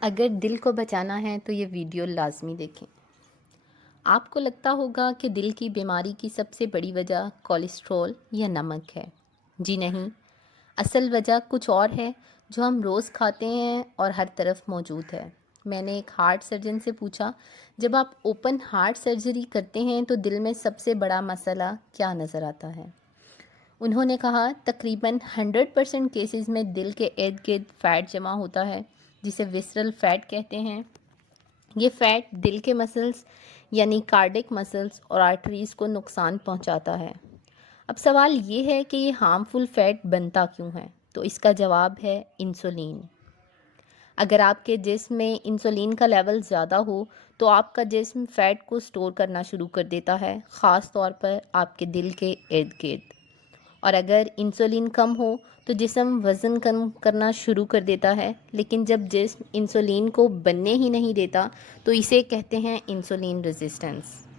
اگر دل کو بچانا ہے تو یہ ویڈیو لازمی دیکھیں۔ آپ کو لگتا ہوگا کہ دل کی بیماری کی سب سے بڑی وجہ کولیسٹرول یا نمک ہے۔ جی نہیں، اصل وجہ کچھ اور ہے جو ہم روز کھاتے ہیں اور ہر طرف موجود ہے۔ میں نے ایک ہارٹ سرجن سے پوچھا، جب آپ اوپن ہارٹ سرجری کرتے ہیں تو دل میں سب سے بڑا مسئلہ کیا نظر آتا ہے؟ انہوں نے کہا تقریباً 100% کیسز میں دل کے ارد گرد فیٹ جمع ہوتا ہے، جسے وسرل فیٹ کہتے ہیں۔ یہ فیٹ دل کے مسلز یعنی کارڈک مسلز اور آرٹریز کو نقصان پہنچاتا ہے۔ اب سوال یہ ہے کہ یہ ہارمفل فیٹ بنتا کیوں ہے؟ تو اس کا جواب ہے انسولین۔ اگر آپ کے جسم میں انسولین کا لیول زیادہ ہو تو آپ کا جسم فیٹ کو سٹور کرنا شروع کر دیتا ہے، خاص طور پر آپ کے دل کے ارد گرد۔ اور اگر انسولین کم ہو تو جسم وزن کم کرنا شروع کر دیتا ہے، لیکن جب جسم انسولین کو بننے ہی نہیں دیتا تو اسے کہتے ہیں انسولین ریزسٹنس۔